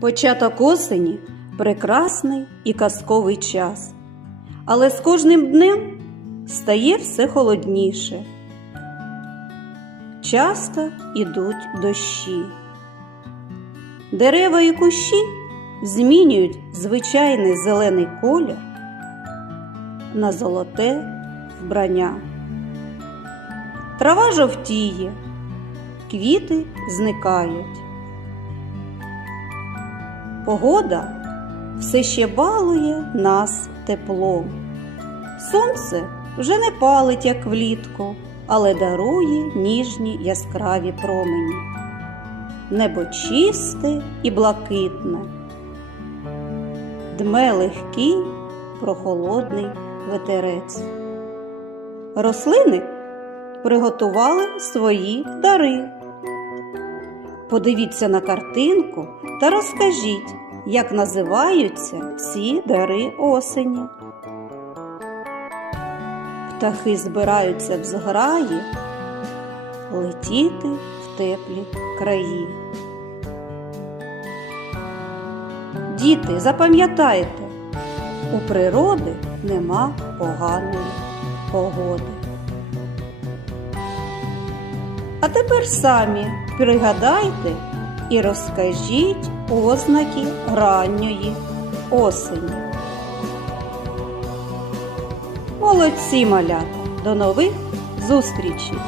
Початок осені прекрасний і казковий час, але з кожним днем стає все холодніше. Часто ідуть дощі. Дерева і кущі змінюють звичайний зелений колір на золоте вбрання. Трава жовтіє, квіти зникають погода все ще балує нас теплом. Сонце вже не палить, як влітку, але дарує ніжні яскраві промені. Небо чисте і блакитне, дме легкий прохолодний ветерець. Рослини приготували свої дари. Подивіться на картинку та розкажіть, як називаються всі дари осені. Птахи збираються в зграї летіти в теплі краї. Діти, запам'ятайте, у природи нема поганої погоди. А тепер самі пригадайте і розкажіть ознаки ранньої осені. Молодці малята! До нових зустрічей!